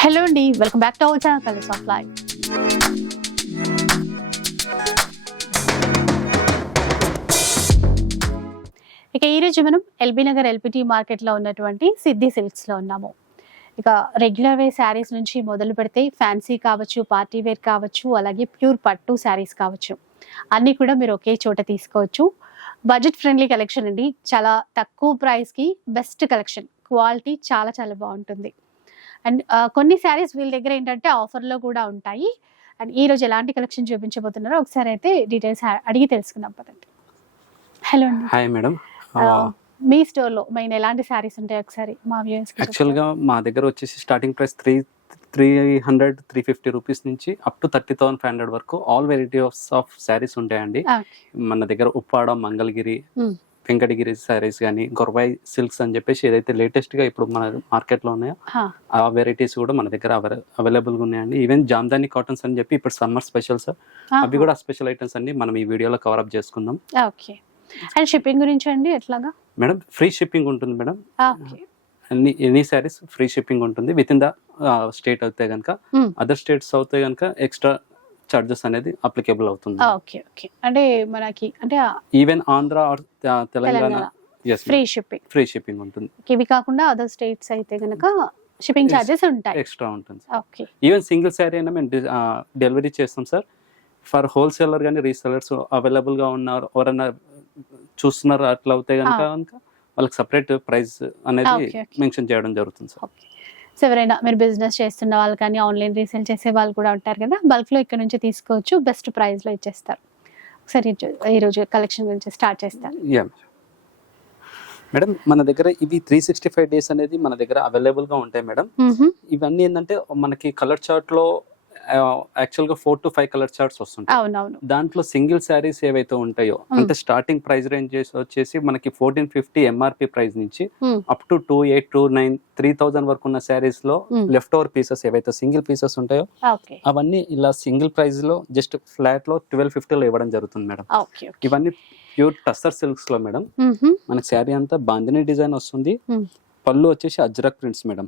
Hello అండి welcome back to our channel colours of life ఇక ఈరోజు మనం ఎల్బీ నగర్ ఎల్పిటి మార్కెట్లో ఉన్నటువంటి సిద్ధి సిల్క్స్లో ఉన్నాము. ఇక రెగ్యులర్ వే శారీస్ నుంచి మొదలు పెడితే ఫ్యాన్సీ కావచ్చు పార్టీ వేర్ కావచ్చు అలాగే ప్యూర్ పట్టు శారీస్ కావచ్చు. అన్నీ కూడా మీరు ఒకే చోట తీసుకోవచ్చు. బడ్జెట్ ఫ్రెండ్లీ కలెక్షన్ అండి. చాలా తక్కువ ప్రైస్కి బెస్ట్ కలెక్షన్ క్వాలిటీ చాలా చాలా బాగుంటుంది. అండ్ కొన్ని శారీస్ వీళ్ళ దగ్గర ఏంటంటే ఆఫర్లో కూడా ఉంటాయి. అండ్ ఈ రోజు ఎలాంటి కలెక్షన్ చూపించబోతున్నారో ఒకసారి అయితే డీటెయిల్స్ అడిగి తెలుసుకుందాం పదండి. హలో అండి. Hi madam. మీ స్టోర్లో మెయిన్ ఎలాంటి శారీస్ ఉంటాయి ఒకసారి మా వ్యూయర్స్ యాక్చువల్గా మా దగ్గర వచ్చేసి starting price three three hundred three fifty rupees నుంచి up to thirty thousand five hundred వరకు ఆల్ వెరైటీస్ ఆఫ్ శారీస్ ఉంటాయండి. మన దగ్గర ఉప్పాడ మంగళగిరి. వెంకటగిరి శారీస్ కానీ గొరవాయి సిల్క్స్ అని చెప్పేసి ఏదైతే లేటెస్ట్గా ఇప్పుడు మన మార్కెట్లో ఉన్నాయో ఆ వెరైటీస్ కూడా మన దగ్గర అవైలబుల్గా ఉన్నాయండి. ఈవెన్ జామ్దాని కాటన్స్ అని చెప్పి ఇప్పుడు సమ్మర్ స్పెషల్స్ అవి కూడా స్పెషల్ ఐటమ్స్ అన్ని మనం ఈ వీడియోలో కవర్ అప్ చేసుకుందాం. ఓకే. అండ్ షిప్పింగ్ గురించి అండి ఎట్లాగా? మేడం ఫ్రీ షిప్పింగ్ ఉంటుంది మేడం. అన్ని ఎనీ శారీస్ ఫ్రీ షిప్పింగ్ ఉంటుంది. విత్ ఇన్ ద స్టేట్ అయితే కనుక. అదర్ స్టేట్స్ అవుతే కనుక ఎక్స్ట్రా చార్జెస్ అనేది అప్లికేబుల్ అవుతుంది. ఓకే ఓకే అంటే మనకి అంటే ఈవెన్ ఆంధ్ర తె- Telangana free shipping free shipping ఉంటుంది. ఇవి కాకుండా అదర్ స్టేట్స్ అయితే గనక షిప్పింగ్. ఛార్జెస్ ఉంటాయి. ఎక్స్ట్రా ఉంటుంది ఓకే ఈవెన్ సింగిల్ శారీ అయినా మేము డెలివరీ చేస్తాం సార్ ఫర్ హోల్సేలర్ కానీ రీసెలర్స్ అవైలబుల్గా ఉన్నారు ఎవరైనా చూస్తున్నారు అట్లా అవుతే కనుక Ah. వాళ్ళకి సపరేట్ ప్రైస్ అనేది. మెన్షన్ చేయడం జరుగుతుంది సార్ ఓకే సో ఎవరైనా మీరు బిజినెస్ చేస్తున్న వాళ్ళు కానీ ఆన్లైన్ రీసేల్ చేసే వాళ్ళు కూడా ఉంటారు కదా బల్క్లో ఇక్కడ నుంచి తీసుకోవచ్చు బెస్ట్ ప్రైస్లో ఇచ్చేస్తారు. ఒకసారి ఈ- ఈరోజు కలెక్షన్ గురించి స్టార్ట్ చేస్తారు యా మేడం. మన దగ్గర ఇవి త్రీ సిక్స్టీ ఫైవ్ డేస్ అనేది మన దగ్గర అవైలబుల్గా ఉంటాయి మేడం. ఇవన్నీ ఏంటంటే మనకి కలర్ చార్ట్లో యాక్చువల్గా four to five colour charts వస్తుంటాయి. దాంట్లో సింగిల్ శారీస్ ఏవైతే ఉంటాయో అంటే స్టార్టింగ్ ప్రైస్ రేంజ్ వచ్చేసి మనకి ఫోర్టీన్ ఫిఫ్టీ ఎంఆర్పి ప్రైస్ నుంచి. Up to two eight two nine three thousand వరకు ఉన్న శారీస్లో. లెఫ్ట్ ఓవర్ పీసెస్ ఏవైతే సింగిల్ పీసెస్ ఉంటాయో అవన్నీ ఇలా సింగిల్ ప్రైస్లో జస్ట్ ఫ్లాట్లో ట్వెల్వ్ ఫిఫ్టీలో ఇవ్వడం జరుగుతుంది మేడం. ఇవన్నీ ప్యూర్ టస్సర్ సిల్క్స్లో మేడం. మనకి శారీ అంతా బాందిని డిజైన్ వస్తుంది. పళ్ళు వచ్చేసి అజ్రక్ ప్రింట్స్ మేడం.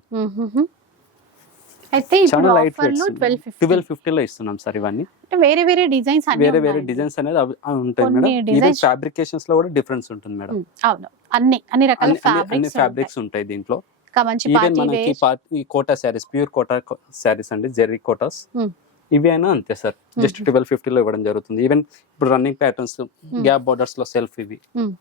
అయితే ఇప్పుడు చాలా లైట్ ఆఫర్లో ట్వెల్వ్ ఫిఫ్టీ ట్వెల్వ్ ఫిఫ్టీలో ఇస్తున్నాం సార్ ఇవన్నీ. అంటే వేరే వేరే డిజైన్స్ అన్ని వేరే వేరే. డిజైన్స్ అనేది అవి- ఉంటాయి కొన్ని మేడం. designs- ఫ్యాబ్రికేషన్స్లో కూడా డిఫరెన్స్ ఉంటుంది మేడం. ఉమ్, అవును. అన్ని అన్ని రకాల అన్ని- అన్ని- అన్ని ఫ్యాబ్రిక్స్ ఫ్యాబ్రిక్స్ ఉంటాయి దీంట్లో. మంచి ఈవెన్ పార్టీ మనకి wear. Party Kota saris pure Kota saris అండి జెర్రీ కోటాస్. Hmm. ఇవి అయినా అంతే సార్. Just Mhm. ట్వెల్వ్ ఫిఫ్టీలో ఇవ్వడం జరుగుతుంది. ఈవెన్ ఇప్పుడు రన్నింగ్ ప్యాటర్న్స్ గ్యాప్ బార్డర్స్లో సెల్ఫ్ ఇవి. Hmm.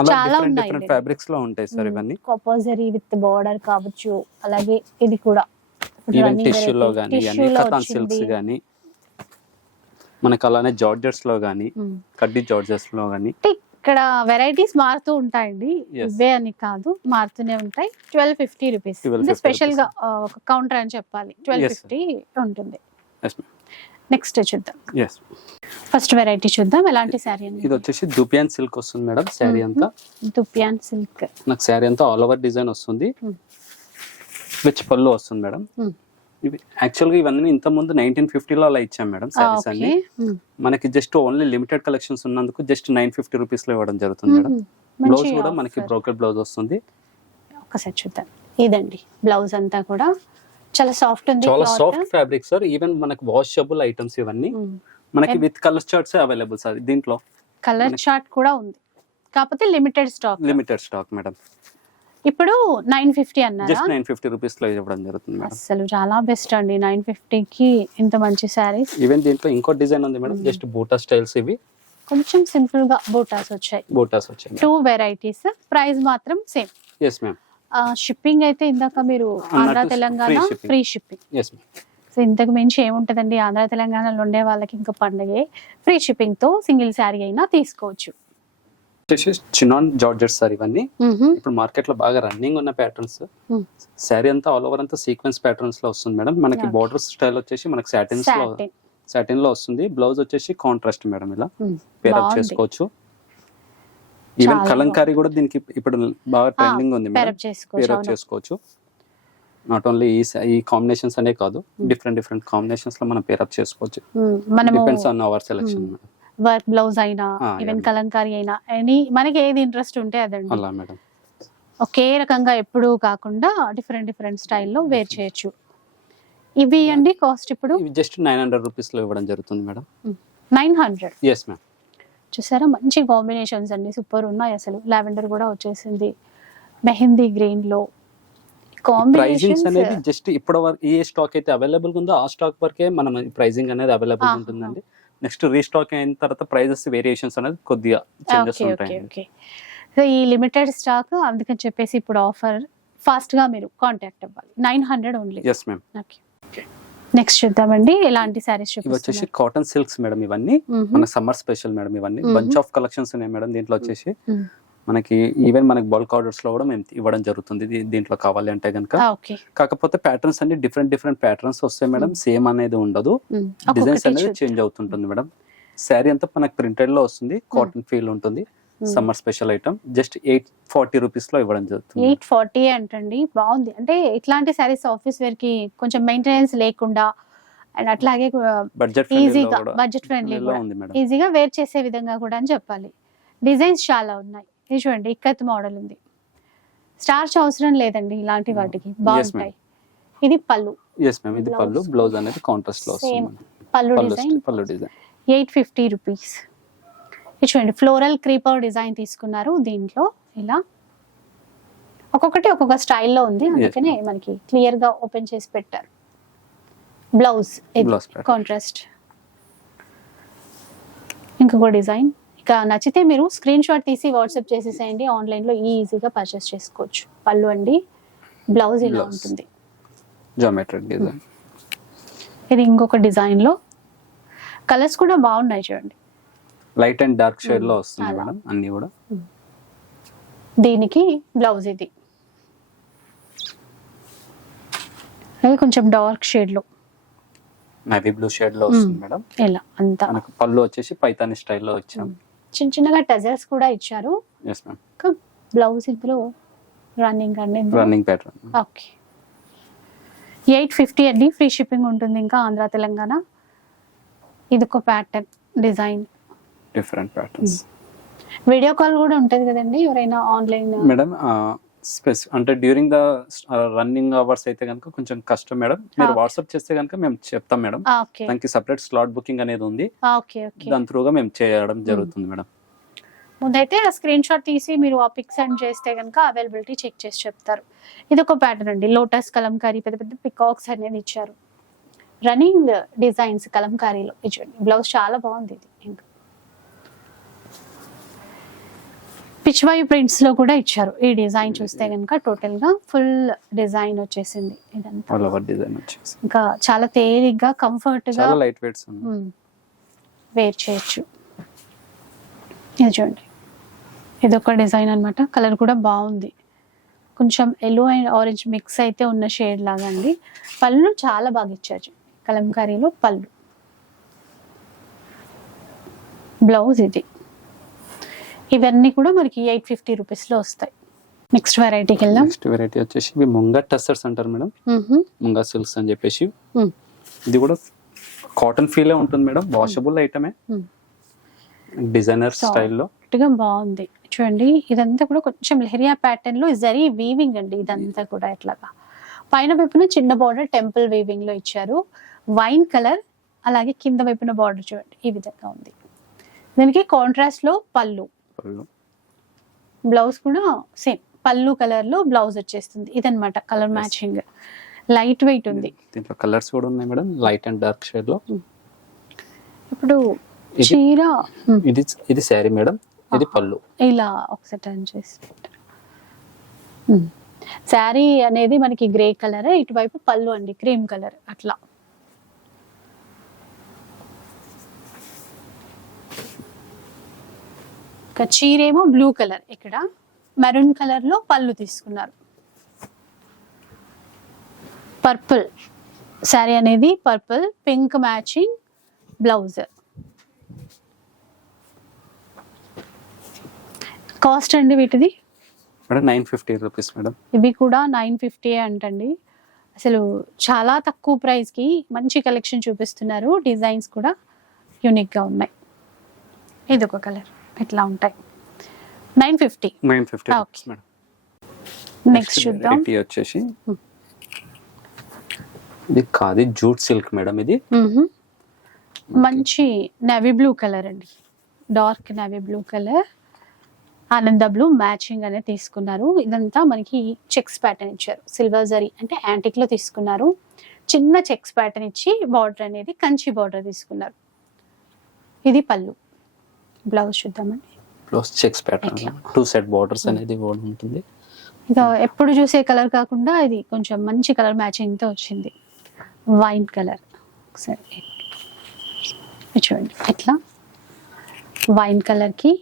అలా చాలా డిఫరెంట్ ఉన్నాయి డిఫరెంట్ ఇవి. ఫ్యాబ్రిక్స్లో ఉంటాయి సార్ ఇవన్నీ. కంపల్సరీ విత్ బార్డర్ కావచ్చు. అలాగే ఇది కూడా. ఈవెన్ running టిష్యూ లో variety. కానీ కథాన్ సిల్క్స్. కానీ మనకు అలానే జార్జెట్స్లో కానీ ఉమ్. కడ్డీ జార్జెట్స్లో కానీ ఇక్కడ వెరైటీస్ మారుతూ ఉంటాయండి. ఇవే అని కాదు మారుతూనే ఉంటాయి. ట్వెల్వ్ ఫిఫ్టీ రూపీస్ 1250 అంటే స్పెషల్గా ఒక కౌంటర్ అని చెప్పాలి. ట్వెల్వ్ ఫిఫ్టీ ఉంటుంది. నెక్స్ట్ చూద్దాం. ఫస్ట్ వెరైటీ చూద్దాం. ఎలాంటి శారీ ఇది అండి వచ్చేసి దుపియాన్ సిల్క్ వస్తుంది మేడం శారీ Mhm. అంతా. దుపియాన్ సిల్క్ నాకు శారీ అంతా ఆల్ ఓవర్ డిజైన్ వస్తుంది. Hmm. విచ్ పళ్ళు వస్తుంది మేడం. ఇవి యాక్చువల్గా ఇవన్నీ ఇంత ముందు నైన్టీన్ ఫిఫ్టీలో అలా ఇచ్చాం మేడం ఓకే. అన్ని. మనకి జస్ట్ ఓన్లీ లిమిటెడ్ కలెక్షన్స్ ఉన్నందుకు జస్ట్ నైన్ ఫిఫ్టీ రూపీస్లో ఇవ్వడం జరుగుతుంది మేడం. బ్లౌజ్ కూడా మనకి బ్రోకెట్ బ్లౌజ్ వస్తుంది. ఒకసారి చూద్దాం. ఇదండి బ్లౌజ్ అంతా కూడా. చాలా సాఫ్ట్ ఉంది చాలా. సాఫ్ట్ ఫ్యాబ్రిక్ సార్ ఈవెన్ మనకి వాషబుల్ ఐటమ్స్ ఇవన్నీ. మనకి with colour charts available sir దీంట్లో కలర్ చార్ట్ కూడా ఉంది. కాకపోతే limited stock limited stock madam ఇప్పుడు నైన్ ఫిఫ్టీ అన్నారా? జస్ట్ నైన్ ఫిఫ్టీ రూపీస్లో ఇవ్వడం జరుగుతుంది అసలు చాలా బెస్ట్ అండి. నైన్కి ఇంత మంచి శారీస్. ఈవెన్ దీంట్లో ఇంకో డిజైన్ ఉంది madam. Hmm. Just buta styles ఇవి. కొంచెం సింపుల్గా బూటాస్ వచ్చాయి. బూటాస్ వచ్చాయి టూ వెరైటీస్ ప్రైస్ మాత్రం సేమ్ ఎస్ మ్యామ్ షిప్పింగ్ అయితే ఇందాక మీరు Andhra Telangana. Free shipping yes ma'am so ఇంతకు మించి ఏముంటదండి? ఆంధ్ర తెలంగాణలో ఉండే వాళ్ళకి ఇంకా పండగే. ఫ్రీ షిప్పింగ్తో సింగిల్ శారీ అయినా తీసుకోవచ్చు. వచ్చేసి చినాన్ జార్జెట్స్ సార్ ఇవన్నీ. ఇప్పుడు మార్కెట్లో బాగా రన్నింగ్ ఉన్న ప్యాటర్న్స్. శారీ అంతా ఆల్ ఓవర్ అంతా సీక్వెన్స్ ప్యాటర్న్స్లో వస్తుంది మేడం. మనకి. బార్డర్ స్టైల్ వచ్చేసి మనకి సాటిన్స్లో సాటిన్లో వస్తుంది. బ్లౌజ్ వచ్చేసి కాంట్రాస్ట్ మేడం ఇలా. Pair up. చేసుకోవచ్చు. ఈవెన్ కలంకారీ కూడా దీనికి ఇప్పుడు బాగా ట్రెండింగ్ ఉంది మేడం. పేరప్ చేసుకోవచ్చు నాట్ ఓన్లీ ఈ కాంబినేషన్స్ అనే కాదు డిఫరెంట్ డిఫరెంట్ కాంబినేషన్స్లో మనం పేరప్ చేసుకోవచ్చు. Depends on our selection work blouse అయినా ఈవెన్. కలంకారీ అయినా ఎనీ మనకి ఏది ఇంట్రెస్ట్ ఉంటే అదండి. అలా మేడం. ఒకే రకంగా ఎప్పుడూ కాకుండా డిఫరెంట్ డిఫరెంట్ స్టైల్లో వేర్ చేయొచ్చు. ఇవి అండి కాస్ట్ ఇప్పుడు? జస్ట్ నైన్ హండ్రెడ్ రూపీస్లో ఇవ్వడం జరుగుతుంది madam. Nine hundred yes ma'am చూసారా? మంచి కాంబినేషన్స్ అండి. సూపర్ ఉన్నాయి అసలు. లావెండర్ కూడా వచ్చేసింది. మెహందీ గ్రీన్లో. ప్రైజింగ్స్ అనేది జస్ట్ ఇప్పటి వరకు ఏ స్టాక్ అయితే అవైలబుల్ ఉందో ఆ స్టాక్ వరకే మనం ప్రైజింగ్ అనేది అవైలబుల్. ఉంటుందండి. నెక్స్ట్ రీస్టాక్ అయిన తర్వాత ప్రైజెస్ వేరియేషన్స్ అనేది కొద్దిగా చేంజెస్ ఉంటాయి సో ఈ లిమిటెడ్ స్టాక్ అందుకని చెప్పేసి ఇప్పుడు ఆఫర్ ఫాస్ట్గా మీరు కాంటాక్ట్ అవ్వాలి. Nine hundred only. Yes ma'am okay. Next చూద్దామండి. ఎలాంటి సారీస్ ఇవి వచ్చేసి కాటన్ సిల్క్స్ మేడం ఇవన్నీ. మన సమ్మర్ స్పెషల్ మేడం ఇవన్నీ. బంచ్ ఆఫ్ కలెక్షన్స్ ఉన్నాయి మేడం. దీంట్లో వచ్చేసి. మనకి ఈవెన్ మనకి బల్క్ ఆర్డర్స్లో కూడా మేము ఇవ్వడం జరుగుతుంది. దీంట్లో కావాలి అంటే కనుక కాకపోతే ప్యాటర్న్స్ అన్ని డిఫరెంట్ డిఫరెంట్ ప్యాటర్న్స్ వస్తాయి మేడం. సేమ్ అనేది ఉండదు. డిజైన్స్ అనేది. చేంజ్ అవుతుంటుంది మేడం. శారీ అంతా మనకి ప్రింటెడ్లో వస్తుంది. కాటన్ ఫీల్ ఉంటుంది. మ్మ్. Summer special item just eight forty రూపీస్లో ఇవ్వడం జరుగుతుంది. ఎయిట్ ఫార్టీ అంటండి. బాగుంది. అంటే ఇట్లాంటి సారీస్ ఆఫీస్ వేర్కి కొంచెం మెయింటెనెన్స్ లేకుండా అండ్ అట్లాగే బడ్జెట్ ఈజీగా బడ్జెట్ ఫ్రెండ్లీ కూడా. ఉంది మేడం. ఈజీగా వేర్ చేసే విధంగా కూడా అని చెప్పాలి. డిజైన్స్ చాలా ఉన్నాయి. ఇది చూడండి ఇక్కత్ మోడల్ ఉంది. స్టార్చ్ అవసరం లేదండి ఇలాంటి. వాటికి. బాగుంటాయి. ఇది పళ్ళు. ఎస్ మ్యామ్ ఇది. పళ్ళు. బ్లౌజ్ అనేది కాంట్రాస్ట్లో. పళ్ళు డిజైన్ పళ్ళు డిజైన్ ఎయిట్ ఫిఫ్టీ రూపీస్ ఇది చూడండి ఫ్లోరల్ క్రీపర్ డిజైన్ తీసుకున్నారు దీంట్లో. ఇలా. ఒక్కొక్కటి ఒక్కొక్క స్టైల్లో ఉంది. అందుకనే మనకి క్లియర్గా ఓపెన్ చేసి పెట్టారు. బ్లౌజ్. కాంట్రాస్ట్ ఇంకొక డిజైన్ నచ్చితే మీరు స్క్రీన్ షాట్ తీసి వాట్సాప్ చేసేసేయండి. ఆన్లైన్లో ఈజీగా పర్చేస్ చేసుకోవచ్చు. పళ్ళు అండి బ్లౌజ్ ఇలా. ఉంటుంది. జామెట్రిక్ డిజైన్ ఇది ఇంకొక డిజైన్లో. కలర్స్ కూడా బాగున్నాయి చూడండి. లైట్ అండ్ డార్క్ షేడ్లో Mm. వస్తుంది. మేడం అన్ని కూడా. దీనికి బ్లౌజ్ ఇది. అది కొంచెం డార్క్ షేడ్లో. నవీ బ్లూ షేడ్లో వస్తుంది మేడం. ఇలా అంతా. మనకు పళ్ళు వచ్చేసి పైతాని స్టైల్లో వచ్చాం చిన్న చిన్నగా టజల్స్ కూడా ఇచ్చారు. బ్లౌజ్ ఇందులో రన్నింగ్ అండి running pattern okay eight fifty అండి. ఫ్రీ షిప్పింగ్ ఉంటుంది ఇంకా ఆంధ్ర తెలంగాణ. ఇది ఒక pattern design different patterns video call కూడా ఉంటుంది కదండి ఎవరైనా ఆన్లైన్ మేడం స్పెస్ అంటే డ్యూరింగ్ ద రన్నింగ్ అవర్స్ అయితే కనుక కొంచెం కష్టం మేడం. మీరు Okay. వాట్సాప్ చేస్తే కనుక మేము చెప్తాం మేడం. దానికి సపరేట్ స్లాట్ బుకింగ్ అనేది ఉంది. ఓకే ఓకే దాని త్రూగా మేము చేయడం జరుగుతుంది మేడం. ముందైతే ఆ స్క్రీన్ షాట్ తీసి మీరు ఆ పిక్ సెండ్ చేస్తే కనుక అవైలబిలిటీ చెక్ చేసి చెప్తారు. ఇది ఒక ప్యాటర్న్ అండి. లోటస్ కలంకారీ పెద్ద పెద్ద పికాక్స్ అనేది ఇచ్చారు. రన్నింగ్ డిజైన్స్ కలంకారీలో. ఇచ్చారు బ్లౌజ్ చాలా బాగుంది ఇది ఇంకా పిచ్వాయు ప్రింట్స్లో కూడా ఇచ్చారు. ఈ డిజైన్ చూస్తే కనుక టోటల్గా ఫుల్ డిజైన్ వచ్చేసింది ఇదంతా. ఆల్ ఓవర్ డిజైన్ వచ్చేసి ఇంకా చాలా తేలిగ్గా కంఫర్ట్గా లైట్ వెయిట్స్. వేర్ చేయొచ్చు. ఇది చూడండి. ఇది ఒక డిజైన్ అన్నమాట. కలర్ కూడా బాగుంది. కొంచెం ఎల్లో అండ్ ఆరెంజ్ మిక్స్ అయితే ఉన్న షేడ్ లాగా అండి. పళ్ళు చాలా బాగా ఇచ్చారు. కలంకారీలో పళ్ళు. బ్లౌజ్ ఇది. ఇవన్నీ కూడా మనకి ఎయిట్ ఫిఫ్టీ రూపీస్లో వస్తాయి. నెక్స్ట్ వెరైటీకి వెళ్దాం. నెక్స్ట్ వెరైటీ వచ్చేసి ఇవి ముంగా టస్సర్స్ అంటారు మేడం. ముంగా సిల్క్స్ అని చెప్పేసి. ఇది కూడా కాటన్ ఫీలే ఉంటుంది మేడం వాషబుల్ ఐటమే. డిజైనర్ స్టైల్లో. బాగుంది. చూడండి ఇదంతా కూడా కొంచెం లెహరియా ప్యాటర్న్లో జరీ వీవింగ్ అండి ఇదంతా కూడా ఇట్లాగా పైన వైపున చిన్న బార్డర్ టెంపుల్ వీవింగ్లో ఇచ్చారు. వైన్ కలర్ అలాగే కింద వైపున బార్డర్ చూడండి ఈ విధంగా ఉంది. దీనికి కాంట్రాస్ట్లో పళ్ళు. బ్లౌజ్ కూడా సేమ్. పళ్ళు కలర్లో బ్లౌజ్ వచ్చేస్తుంది. ఇదన్నమాట కలర్. మ్యాచింగ్. లైట్ వెయిట్ ఉంది. దీంట్లో కలర్స్ కూడా ఉన్నాయి మేడం. లైట్ అండ్ డార్క్ షేడ్లో. ఇప్పుడు ఇది- చీర ఉమ్, ఇది ఇది శారీ మేడం. ఇది. పళ్ళు. ఇలా ఒకసారి టర్న్ చేసి శారీ అనేది మనకి గ్రే కలర్ ఇటువైపు పళ్ళు అండి. క్రీమ్ కలర్ అట్లా. ఇక చీరేమో బ్లూ కలర్ ఇక్కడ. మెరూన్ కలర్లో పళ్ళు తీసుకున్నారు. పర్పుల్. శారీ అనేది purple pink matching blouse. Cost అండి వీటిది? Nine fifty rupees madam. ఇవి కూడా నైన్ ఫిఫ్టీ అంటండి. అసలు చాలా తక్కువ ప్రైస్కి మంచి కలెక్షన్ చూపిస్తున్నారు. డిజైన్స్ కూడా యూనిక్గా ఉన్నాయి. ఇది ఒక కలర్. ఇట్లా ఉంటాయి? Nine fifty? Nine fifty Ah, madam next చూద్దాం. వచ్చేసి ఇది కాదు జూట్ సిల్క్ మేడం ఇది. మంచి నేవీ బ్లూ కలర్ అండి. డార్క్ నేవీ బ్లూ కలర్ ఆనంద బ్లూ మ్యాచింగ్ అనేది తీసుకున్నారు. ఇదంతా మనకి చెక్స్ ప్యాటర్న్ ఇచ్చారు. సిల్వర్ జరీ అంటే యాంటిక్లో తీసుకున్నారు. చిన్న చెక్స్ ప్యాటర్న్ ఇచ్చి బార్డర్ అనేది కంచి బార్డర్ తీసుకున్నారు. ఇది పళ్ళు. బ్లౌజ్ చూద్దామండి. Blouse checks pattern. Two set borders అనేది కూడా ఉంటుంది. ఇక ఎప్పుడు చూసే కలర్ కాకుండా ఇది కొంచెం మంచి కలర్ మ్యాచింగ్తో వచ్చింది. Wine colour. ఒకసారి చూడండి. ఇట్లా. వైన్ కలర్కి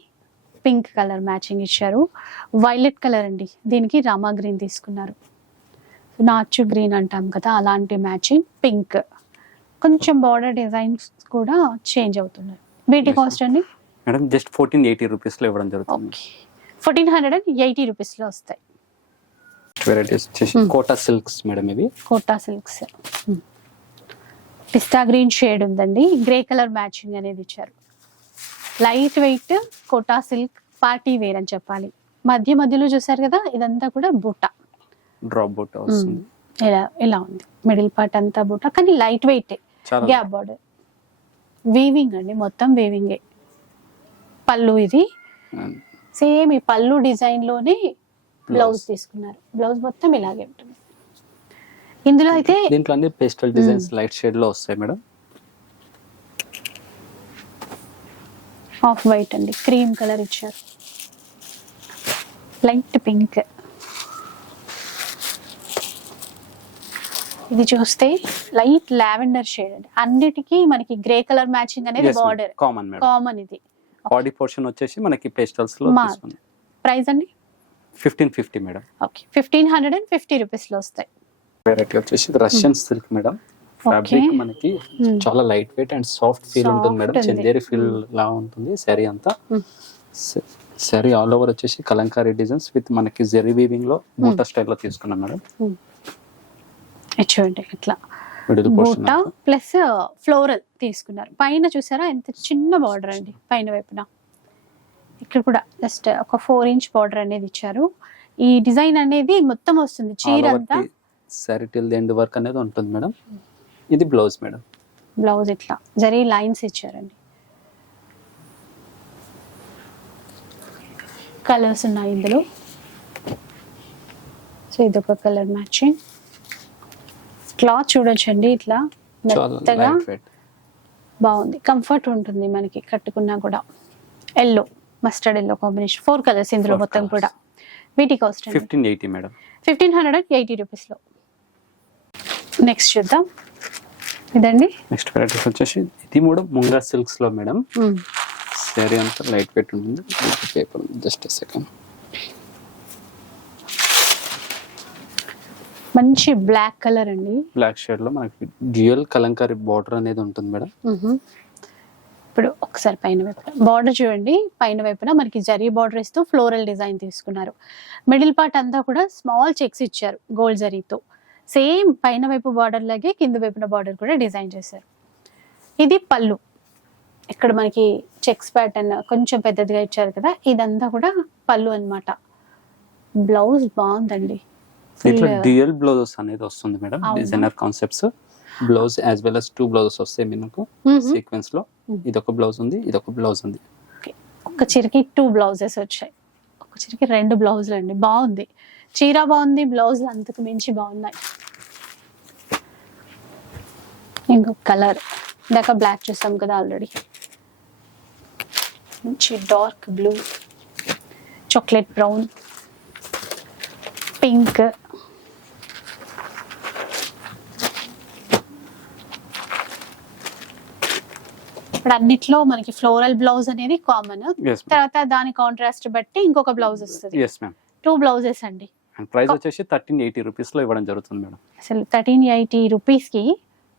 పింక్ కలర్ మ్యాచింగ్ ఇచ్చారు. వైలెట్ కలర్ అండి. దీనికి రామా గ్రీన్ తీసుకున్నారు. నాచు గ్రీన్ అంటాం కదా అలాంటి మ్యాచింగ్ పింక్ కొంచెం బార్డర్ డిజైన్స్ కూడా చేంజ్ అవుతున్నాయి. వీటి కాస్ట్ అండి? మేడం జస్ట్ ఫోర్టీన్ ఎయిటీ రూపీస్లో ఇవ్వడం జరుగుతుంది. ఫోర్టీన్ హండ్రెడ్ అండ్ ఎయిటీ రూపీస్లో వస్తాయి. వెరైటీస్ వచ్చేసి Hmm. కోటా సిల్క్స్ మేడం ఇవి. కోటా సిల్క్స్. పిస్తా గ్రీన్ షేడ్ ఉందండి. గ్రే కలర్ మ్యాచింగ్ అనేది ఇచ్చారు. Light weight Kota silk party wear అని చెప్పాలి. మధ్య మధ్యలో చూసారు కదా ఇదంతా కూడా బుట్ట డ్రాప్ బోట్ వస్తుంది. ఇలా ఇలా ఉంది. మిడిల్ పార్ట్ అంతా బుట్ట కానీ light weight gap border weaving అండి. మొత్తం వీవింగే పళ్ళు ఇది. సేమ్ ఈ పళ్ళు డిజైన్లోనే బ్లౌజ్. తీసుకున్నారు. బ్లౌజ్ మొత్తం ఇలాగే ఉంటుంది. ఇందులో అయితే దీంట్లో అన్ని పేస్టల్ డిజైన్స్ లైట్ షేడ్లో వస్తాయి మేడం. ఆఫ్ వైట్ అండి. క్రీమ్ కలర్ ఇచ్చారు. లైట్ పింక్ ఇది చూస్తే లైట్ లావెండర్ షేడ్ అండి. అన్నిటికీ మనకి గ్రే కలర్ మ్యాచింగ్ అనేది బార్డర్ కామన్ కామన్ ఇది. బాడీ పోర్షన్ వచ్చేసి మనకి పేస్టల్స్లో ప్రైస్ అండి? Fifteen fifty madam. Okay. Fifteen hundred and fifty రూపీస్లో వస్తాయి. వెరైటీ వచ్చేసి రష్యన్ సిల్క్ మేడం. ఫ్యాబ్రిక్ మనకి Hmm. చాలా light weight and soft feel ఉంటుంది మేడం. చందేరి ఫీల్ లా ఉంటుంది శారీ అంతా. Hmm. శారీ ఆల్ ఓవర్ వచ్చేసి కలంకారీ డిజైన్స్ విత్ మనకి జెరీ వీవింగ్లో బూటా స్టైల్లో తీసుకున్నాం మేడం. చూడండి ఇట్లా. బూటా ప్లస్ ఫ్లోరల్ తీసుకున్నారు. పైన చూసారా? ఎంత చిన్న బార్డర్ అండి పైన వైపున. ఇక్కడ కూడా జస్ట్ ఒక ఫోర్ ఇంచ్ బార్డర్ అనేది ఇచ్చారు. ఈ డిజైన్ అనేది మొత్తం వస్తుంది. చీర అంతా. Sari till the end work అనేది ఉంటుంది మేడం. ఇది బ్లౌజ్ మేడం. బ్లౌజ్ ఇట్లా. జరీ లైన్స్ ఇచ్చారండి. కలర్స్ ఉన్నాయి ఇందులో. సో ఇదొక కలర్ మ్యాచింగ్. క్లాత్ చూడొచ్చండి ఇట్లా మెత్తగా. బాగుంది. కంఫర్ట్ ఉంటుంది మనకి కట్టుకున్నా కూడా. Yellow mustard yellow combination four colours ఇందులో మొత్తం. కూడా. వీటి cost fifteen eighty madam fifteen hundred and eighty రూపీస్లో నెక్స్ట్ చూద్దాం. ఇదండి. నెక్స్ట్ వెరైటీస్ వచ్చేసి ఇది కూడా ముంగా సిల్క్స్లో మేడం మ్మ్. శారీ అంతా లైట్ వెయిట్ ఉంటుంది. పేపర్ జస్ట్ సెకండ్ మంచి బ్లాక్ కలర్ అండి. బ్లాక్ షేడ్లో మనకి డ్యూయల్ కలంకారీ బార్డర్ అనేది ఉంటుంది మేడం. ఇప్పుడు ఒకసారి పైన వైపున. బార్డర్ చూడండి. పైన వైపున మనకి జరీ బార్డర్ ఇస్తూ ఫ్లోరల్ డిజైన్ తీసుకున్నారు. మిడిల్ పార్ట్ అంతా కూడా స్మాల్ చెక్స్ ఇచ్చారు గోల్డ్ జరీతో. సేమ్ పైన వైపు బార్డర్ లాగే కింద వైపున బార్డర్ కూడా డిజైన్ చేశారు. ఇది పళ్ళు. ఇక్కడ మనకి చెక్స్ ప్యాటర్న్ కొంచెం పెద్దదిగా ఇచ్చారు కదా. ఇదంతా కూడా పళ్ళు అన్నమాట. బ్లౌజ్ బాగుందండి. దీంట్లో డ్యూయల్ బ్లౌజెస్ అనేది వస్తుంది madam? Designer concepts blouse as well as two blouses వస్తాయి మీకు. సీక్వెన్స్లో. ఇదొక బ్లౌజ్ ఉంది ఇదొక బ్లౌజ్ ఉంది. ఒక చీరకి టూ బ్లౌజెస్ వచ్చాయి. ఒక చీరకి రెండు బ్లౌజులు అండి. బాగుంది. చీర బాగుంది బ్లౌజులు అంతకు మించి బాగున్నాయి. ఇంకొక కలర్ ఇందాక బ్లాక్ చూసాం కదా ఆల్రెడీ మంచి dark blue chocolate brown pink ఇప్పుడు అన్నిట్లో మనకి ఫ్లోరల్ బ్లౌజ్ అనేది కామన్ తర్వాత దాని కాంట్రాస్ట్ బట్టి ఇంకొక బ్లౌజ్ వస్తుంది. టూ బ్లౌజెస్ అండి. ప్రైస్ వచ్చేసి థర్టీన్ ఎయిటీ రూపీస్లో ఇవ్వడం జరుగుతుంది మేడం అసలు థర్టీన్ ఎయిటీ రూపీస్కి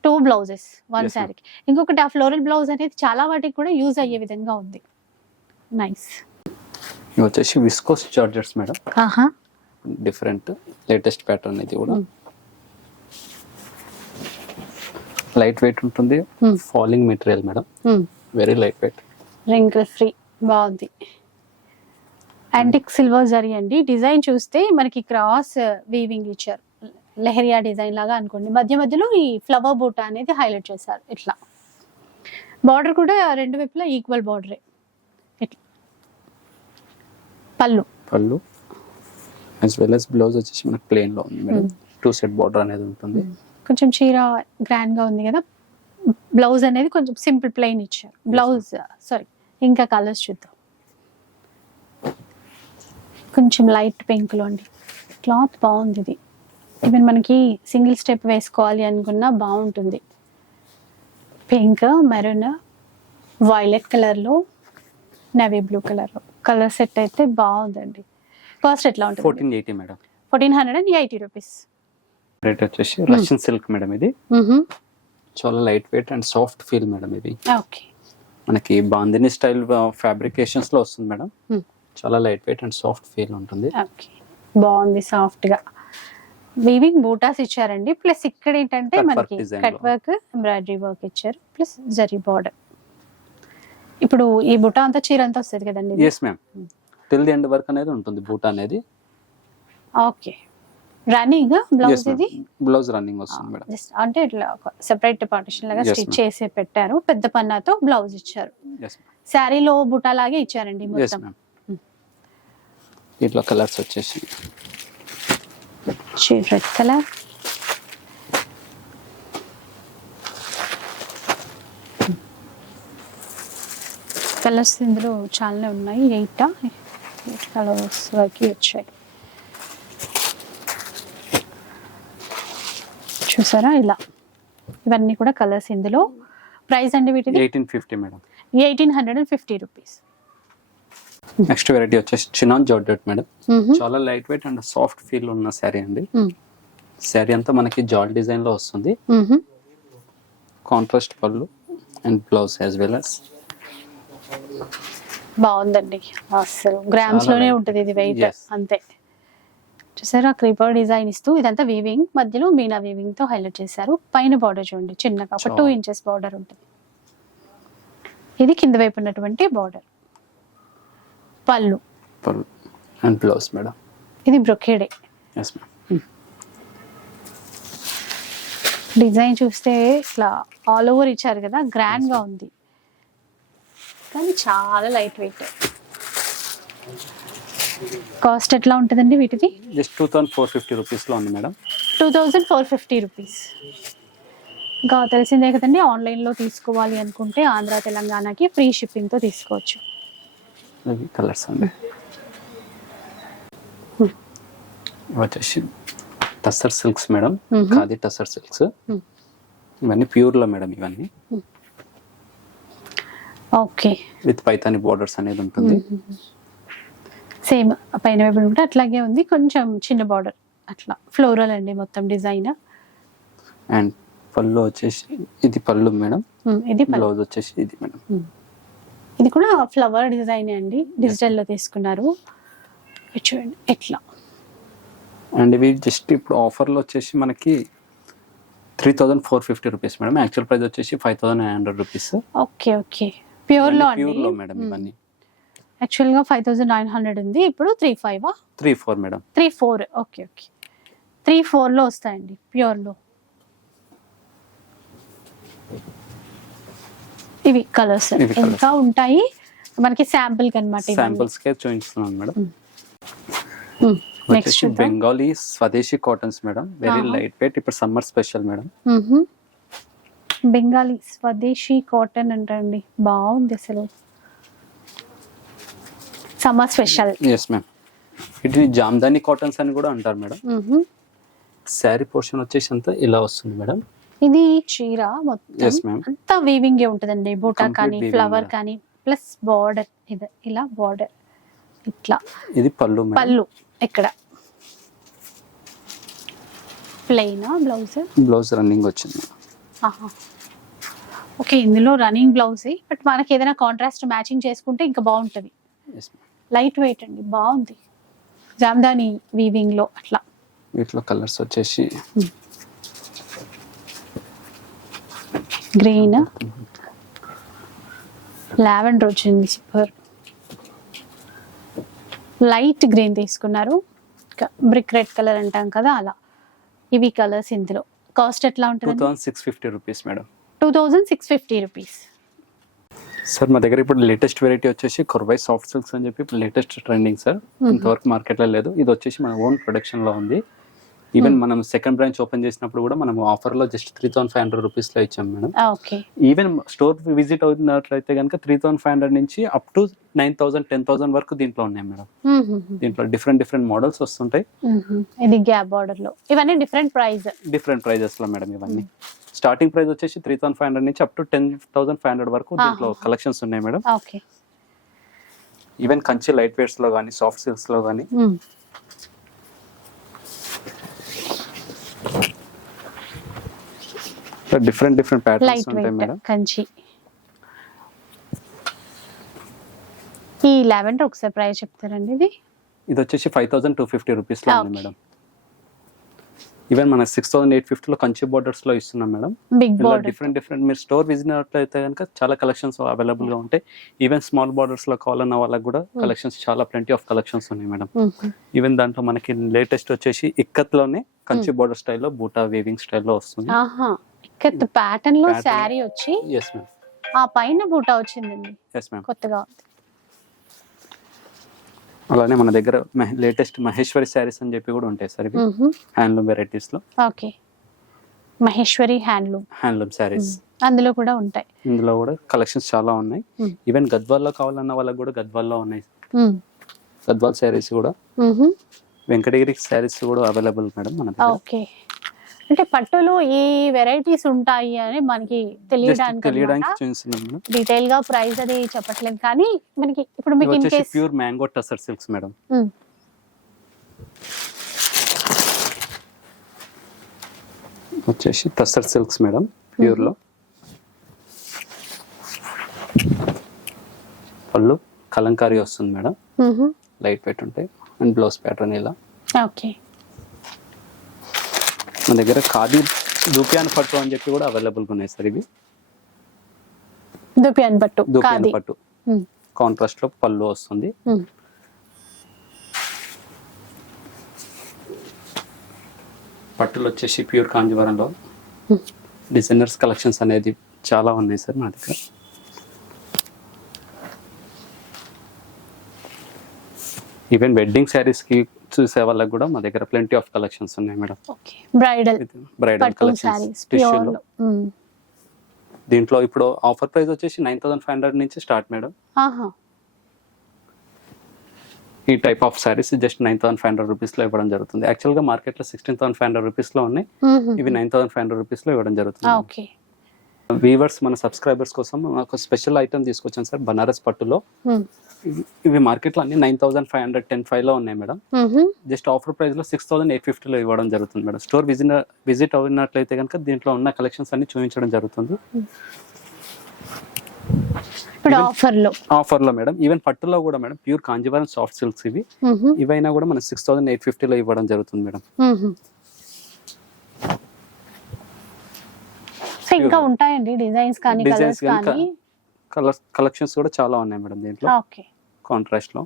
టూ బ్లౌజెస్ వన్. శారీకి ఇంకొకటి ఆ ఫ్లోరల్ బ్లౌజ్ అనేది చాలా వాటికి కూడా యూజ్ అయ్యే విధంగా ఉంది. నైస్ వచ్చేసి viscose chargers madam different latest pattern ఇది కూడా. లైట్ వెయిట్ ఉంటుంది. Falling material madam very light weight wrinkle free బాగుంది. యాంటిక్ సిల్వర్ జరీ అండి. డిజైన్ చూస్తే మనకి క్రాస్ వీవింగ్ ఇచ్చారు. లెహరియా డిజైన్ లాగా అనుకోండి. మధ్య మధ్యలో ఈ ఫ్లవర్ బూట అనేది హైలైట్ చేశారు. ఇట్లా. బార్డర్ కూడా రెండు వైపులా ఈక్వల్ బార్డరే ఇట్లా. పళ్ళు. పళ్ళు. యాజ్ వెల్ as బ్లౌజ్ వచ్చేసి మనకి ప్లెయిన్లో ఉంది మేడం టూ సెట్ బార్డర్ అనేది ఉంటుంది. కొంచెం చీర గ్రాండ్గా ఉంది కదా బ్లౌజ్ అనేది కొంచెం సింపుల్ ప్లెయిన్ ఇచ్చారు. బ్లౌజ్ సారీ ఇంకా కలర్స్ చూద్దాం. కొంచెం లైట్ పింక్లో అండి క్లాత్ బాగుంది ఇది. ఈవెన్ మనకి సింగిల్ స్టెప్ వేసుకోవాలి అనుకున్నా బాగుంటుంది. పింక్ మెరూన్ వైలెట్ కలర్లో నవీ బ్లూ కలర్లో కలర్ సెట్ అయితే బాగుందండి. కాస్ట్ ఎట్లా ఉంటుంది? Fourteen eighty madam fourteen hundred and eighty rupees rate వచ్చేసి రష్యన్ సిల్క్ మేడం ఇది. చాలా light weight and soft feel madam ఇది. ఓకే మనకి బాందిని స్టైల్ ఫ్యాబ్రికేషన్స్లో వస్తుంది మేడం Hmm. చాలా light weight and soft feel ఉంటుంది బాగుంది సాఫ్ట్గా. వీవింగ్ బూటాస్ ఇచ్చారండి. ప్లస్ ఇక్కడ ఏంటంటే మనకి కట్. వర్క్ ఎంబ్రాయిడరీ వర్క్ ఇచ్చారు. ప్లస్ జరీ బార్డర్ ఇప్పుడు ఈ బుట్ట అంతా చీర అంతా వస్తుంది కదండి yes ma'am till the end work అనేది ఉంటుంది బూట్ అనేది. ఓకే రన్నింగ్ బ్లౌజ్ ఇది? బ్లౌజ్ రన్నింగ్ వస్తుంది మేడం జస్ట్ అంటే ఇట్లా సెపరేట్ పార్టిషన్ లాగా స్టిచ్. చేసి పెట్టారు. పెద్ద పన్నాతో బ్లౌజ్ ఇచ్చారు. శారీలో బుట్ట లాగే ఇచ్చారండి మొత్తం. మ్యామ్ దీంట్లో కలర్స్ వచ్చేసి. రెడ్ కలర్ కలర్స్ ఇందులో చాలానే ఉన్నాయి. ఎయిట్ ఎయిట్ కలర్స్ వరకు వచ్చాయి. చూసారా? ఇలా. ఇవన్నీ కూడా కలర్స్ ఇందులో. ప్రైస్ అండి వీటిది? Eighteen fifty madam. Eighteen hundred and fifty rupees. Next variety వచ్చేసి చినాన్ జార్జెట్ మేడం. చాలా light weight and soft feel ఉన్న శారీ అండి. శారీ అంతా మనకి జాల్ డిజైన్లో వస్తుంది కాంట్రాస్ట్ పళ్ళు and blouse as well as బాగుందండి. అసలు గ్రామ్స్లోనే. ఉంటుంది ఇది వెయిట్. అంతే. చూసారా? క్రీపర్ డిజైన్ ఇస్తూ ఇదంతా వీవింగ్ మధ్యలో మీనా వీవింగ్తో హైలైట్ చేశారు. పైన బార్డర్ చూడండి చిన్నగా ఒక. టూ ఇంచెస్ బార్డర్ ఉంటుంది. ఇది కింద వైపు ఉన్నటువంటి బార్డర్ పళ్ళు. అండ్ బ్లౌజ్ మేడం ఇది బ్రొకేడే మ్యామ్ డిజైన్ చూస్తే ఇట్లా ఆల్ ఓవర్ ఇచ్చారు కదా గ్రాండ్గా ఉంది. కానీ చాలా లైట్ వెయిట్ కాస్ట్ ఎట్లా ఉంటుందండి వీటిది? Just two thousand four fifty రూపీస్లో ఉంది madam. Two thousand four fifty rupees ఇంకా తెలిసిందే కదండి ఆన్లైన్లో తీసుకోవాలి అనుకుంటే ఆంధ్ర తెలంగాణకి ఫ్రీ షిప్పింగ్తో తీసుకోవచ్చు. కలర్స్ అండి. ఇవి వచ్చేసి tussar silks madam. Mhm. Khadi tussar silks. Hmm. ఇవన్నీ ప్యూర్లో మేడం ఇవన్నీ. ఓకే విత్ పైతాని బోర్డర్స్ అనేది ఉంటుంది. సేమ్ పైన వైపు కూడా అట్లాగే ఉంది. కొంచెం చిన్న బార్డర్ అట్లా. ఫ్లోరల్ అండి మొత్తం డిజైన్ అండ్ పళ్ళు వచ్చేసి ఇది పళ్ళు మేడం. ఇది. బ్లౌజ్ వచ్చేసి ఇది మేడం. ఇది కూడా ఫ్లవర్ డిజైన్ అండి. డిజిటల్లో తీసుకున్నారు. చూడండి ఎట్లా. అండ్ ఇవి జస్ట్ ఇప్పుడు ఆఫర్లో వచ్చేసి మనకి three thousand four fifty rupees madam. Actual price వచ్చేసి five thousand nine hundred rupees okay okay. ప్యూర్లో ప్యూర్లో మేడం ఇవన్నీ. యాక్చువల్గా ఫైవ్ థౌసండ్ నైన్ హండ్రెడ్ ఉంది. ఇప్పుడు three five? Three four madam. Three four. Okay okay. Three ఫోర్లో వస్తాయండి ప్యూర్లో. ఇవి కలర్స్. ఇంకా ఉంటాయి. మనకి శాంపుల్ కనమాట శాంపుల్స్ కే చూపిస్తున్నాను మేడం. నెక్స్ట్ బెంగాలీ స్వదేశీ cottons madam. Very. Light weight ఇప్పుడు సమ్మర్ స్పెషల్ మేడం. బెంగాలీ స్వదేశీ కాటన్ అంటండి. బాగుంది అసలు. Summer special. ఎస్ మ్యామ్ వీటిని జామ్దాని కాటన్స్ అని కూడా అంటారు మేడం. శారీ పోర్షన్ వచ్చేసి అంతా ఇలా వస్తుంది మేడం. ఇది చీర మొత్తం. అంతా వీవింగ్ ఉంటుందండి. బూటా కానీ ఫ్లవర్. కానీ ప్లస్ బార్డర్ ఇది ఇలా బార్డర్ ఇట్లా. ఇది పళ్ళు పళ్ళు. ఇక్కడ ప్లెయిన్ బ్లౌజ్ బ్లౌజ్ రన్నింగ్ వచ్చింది. ఓకే ఇందులో రన్నింగ్ బ్లౌజ్ బట్ మనకి ఏదైనా కాంట్రాస్ట్ మ్యాచింగ్ చేసుకుంటే ఇంకా బాగుంటుంది. లైట్ వెయిట్ అండి బాగుంది. జామ్దాని వీవింగ్లో అట్లా. వీటిలో కలర్స్ వచ్చేసి గ్రీన్ లావెండర్ వచ్చింది సూపర్ లైట్ గ్రీన్ తీసుకున్నారు. బ్రిక్ రెడ్ కలర్ అంటాం కదా అలా. ఇవి కలర్స్ ఇందులో. కాస్ట్ ఎట్లా టూ ఉంటుంది thousand six fifty rupees madam two thousand six fifty rupees sir మా దగ్గర ఇప్పుడు లేటెస్ట్ వెరైటీ వచ్చేసి కొర్బై సాఫ్ట్ సిల్క్స్ అని చెప్పి ఇప్పుడు లేటెస్ట్ ట్రెండింగ్ సార్. ఇంతవరకు మార్కెట్లో లేదు. ఇది వచ్చేసి మన ఓన్ ప్రొడక్షన్లో ఉంది. ఈవెన్ మనం సెకండ్ బ్రాంచ్ ఓపెన్ చేసినప్పుడు కూడా మనం ఆఫర్లో just three thousand five hundred రూపీస్లో ఇచ్చాం madam. Okay even store visit అవుతున్నట్లయితే కనుక త్రీ థౌసండ్ ఫైవ్ హండ్రెడ్ నుంచి up to nine thousand ten thousand వరకు దీంట్లో ఉన్నాయి మేడం. దీంట్లో డిఫరెంట్ డిఫరెంట్ మోడల్స్ వస్తుంటాయి. ఇది గ్యాప్ బార్డర్లో. ఇవన్నీ డిఫరెంట్ ప్రైస్ డిఫరెంట్ ప్రైజెస్లో మేడం ఇవన్నీ. స్టార్టింగ్ ప్రైస్ వచ్చేసి త్రీ థౌసండ్ ఫైవ్ హండ్రెడ్ నుంచి up to ten thousand five hundred వరకు దీంట్లో ఆహా. కలెక్షన్స్ ఉన్నాయి మేడం. ఈవెన్ కంచి లైట్ వెయిట్స్లో కానీ సాఫ్ట్ సిల్క్స్లో కానీ డిఫరెంట్ డిఫరెంట్ ప్యాటర్న్స్ ఉంటాయి మేడం. కంచి. ఈ లావెండర్ ఒకసారి ప్రైస్ చెప్తారండి ఇది? ఇది వచ్చేసి ఫైవ్ థౌసండ్ టూ ఫిఫ్టీ రూపీస్లో ఉంది. మేడం. ఈవెన్ మన సిక్స్ థౌసండ్ ఎయిట్ ఫిఫ్టీలో కంచి బోర్డర్స్లో ఇస్తున్నాం మేడం. బిగ్ డిఫరెంట్ డిఫరెంట్ మీరు స్టోర్ విజిట్ అయితే కనుక చాలా కలెక్షన్స్ అవైలబుల్గా ఉంటాయి. ఈవెన్ స్మాల్ బార్డర్స్లో కావాలన్న వాళ్ళకి కూడా కలెక్షన్స్ చాలా ప్lenty ఆఫ్ కలెక్షన్స్ ఉన్నాయి మేడం. ఈవెన్ దాంట్లో మనకి లేటెస్ట్ వచ్చేసి ఇక్కత్లోనే కంచి బోర్డర్ స్టైల్లో బూటా వేవింగ్ స్టైల్లో వస్తుంది. ప్యాటర్న్లో. శారీ వచ్చి ఆ పైన బూటా వచ్చిందండి. కొత్తగా. ఉంది అలానే మన దగ్గర లేటెస్ట్ మహేశ్వరి శారీస్ అని చెప్పి కూడా ఉంటాయి సార్ ఇవి. Handloom వెరైటీస్లో. Okay. Maheshwari handloom handloom saris అందులో కూడా ఉంటాయి. ఇందులో కూడా కలెక్షన్స్ చాలా ఉన్నాయి. ఈవెన్ గద్వాల్లో కావాలన్న వాళ్ళకి కూడా గద్వాల్లో ఉన్నాయి. గద్వాల్ శారీస్ కూడా. వెంకటగిరి శారీస్ కూడా అవైలబుల్ మేడం మన ఓకే. అంటే పట్టులో ఈ వెరైటీస్ ఉంటాయి అని మనకి తెలియడానికి డీటెయిల్గా ప్రైస్ అది చెప్పట్లేదు కానీ మనకి ఇప్పుడు మీకు in case pure mango tussar silks madam. వచ్చేసి టసర్ సిల్క్స్ మేడం ప్యూర్లో. పళ్ళు కలంకారీ వస్తుంది మేడం. లైట్ వెయిట్ ఉంటాయి. అండ్ బ్లౌజ్ ప్యాటర్న్ ఇలా. ఓకే మన దగ్గర ఖాదీ దూపియాన్ పట్టు అని చెప్పి కూడా అవైలబుల్ ఉన్నాయి సార్ ఇవి. దుపియాన్ పట్టు దూపియాన్ పట్టు. కాంట్రాస్ట్లో పళ్ళు వస్తుంది. పట్టులు వచ్చేసి ప్యూర్ కాంజీవరంలో. డిజైనర్స్ కలెక్షన్స్ అనేది చాలా ఉన్నాయి సార్ మా దగ్గర. ఈవెన్ వెడ్డింగ్ శారీస్కి చూసే వాళ్ళకి కూడా మా దగ్గర ప్లెంటీ ఆఫ్ కలెక్షన్స్ ఉన్నాయి madam. Bridal bridal collections saris టిష్యూలో దీంట్లో ఇప్పుడు ఆఫర్ ప్రైస్ వచ్చేసి నైన్ థౌసండ్ ఫైవ్ హండ్రెడ్ నుంచి స్టార్ట్ మేడం. ఈ type of saris just nine thousand five hundred రూపీస్లో ఇవ్వడం జరుగుతుంది. యాక్చువల్గా మార్కెట్లో సిక్స్టీన్ థౌసండ్ ఫైవ్ హండ్రెడ్ రూపీస్లో ఉన్నాయి. ఇవి నైన్ థౌసండ్ ఫైవ్ హండ్రెడ్ రూపీస్లో ఇవ్వడం జరుగుతుంది. ఓకే వీవర్స్ మన సబ్స్క్రైబర్స్ కోసం ఒక స్పెషల్ ఐటమ్ తీసుకొచ్చాను సార్ బనారస్ పట్టులో. ఇవి- ఇవి మార్కెట్లో అన్ని nine thousand five hundred ten ఫైవ్లో ఉన్నాయి మేడం. జస్ట్ ఆఫర్ ప్రైస్లో సిక్స్ థౌసండ్ ఎయిట్ ఫిఫ్టీలో ఇవ్వడం జరుగుతుంది మేడం. స్టోర్ విజిట్ విజిట్ అవుతున్నట్లయితే కనుక దీంట్లో ఉన్న కలెక్షన్స్ అన్ని చూపించడం జరుగుతుంది. ఇప్పుడు ఆఫర్లో ఆఫర్లో మేడం. ఈవెన్ పట్టులో కూడా madam pure Kanjeevaram soft silks ఇవి. ఇవైనా కూడా మనం సిక్స్ థౌసండ్ ఎయిట్ ఫిఫ్టీలో ఇవ్వడం జరుగుతుంది మేడం. సో ఇంకా ఉంటాయండి డిజైన్స్ కానీ కలర్స్ కానీ కలెక్షన్స్ కూడా చాలా ఉన్నాయి మేడం దీంట్లో. ఓకే. కాంట్రాస్ట్లో.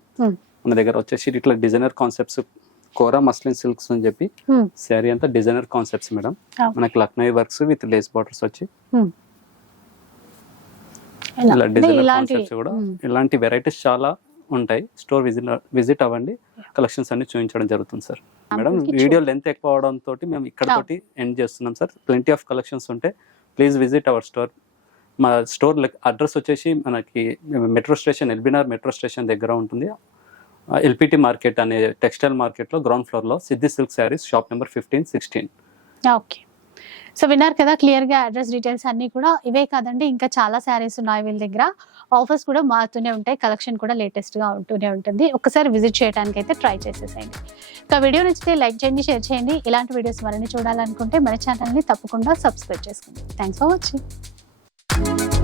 మన దగ్గర వచ్చేసి ఇట్లా designer concepts kora muslin silks అని చెప్పి శారీ అంతా డిజైనర్ కాన్సెప్ట్స్ మేడం. మనకి Lucknow works with lace borders వచ్చి ఇలా డిజైనర్ ఇలాంటి కాన్సెప్ట్స్ కూడా ఇలాంటి వెరైటీస్ చాలా ఉంటాయి. స్టోర్ విజిట్ విజిట్ అవ్వండి. కలెక్షన్స్ అన్ని చూపించడం జరుగుతుంది సార్. మేడం వీడియో లెంత్ ఎక్కువ అవడం తోటి మేము ఇక్కడ. తోటి ఎండ్ చేస్తున్నాం సార్. ప్లెంటీ ఆఫ్ కలెక్షన్స్ ఉంటే ప్లీజ్ విజిట్ అవర్ స్టోర్. మా స్టోర్ అడ్రస్ వచ్చేసి మనకి metro station LB Nagar metro station దగ్గర ఉంటుంది. ఎల్పిటి మార్కెట్ అనే టెక్స్టైల్ మార్కెట్లో గ్రౌండ్ ఫ్లోర్లో Siddhi silk saris shop number fifteen sixteen. Okay. So విన్నారు కదా క్లియర్గా అడ్రస్ డీటెయిల్స్ అన్ని కూడా ఇవే కాదండి. ఇంకా చాలా శారీస్ ఉన్నాయి వీళ్ళ దగ్గర. ఆఫర్స్ కూడా మారుతూనే ఉంటాయి. కలెక్షన్ కూడా లేటెస్ట్గా ఉంటూనే ఉంటుంది. ఒకసారి విజిట్ చేయడానికి అయితే ట్రై చేసేసేయండి. ఇక వీడియో నచ్చితే లైక్ చేయండి షేర్ చేయండి. ఇలాంటి వీడియోస్ మరిన్ని చూడాలనుకుంటే మన ఛానల్ని తప్పకుండా సబ్స్క్రైబ్ చేసుకోండి. Thanks for watching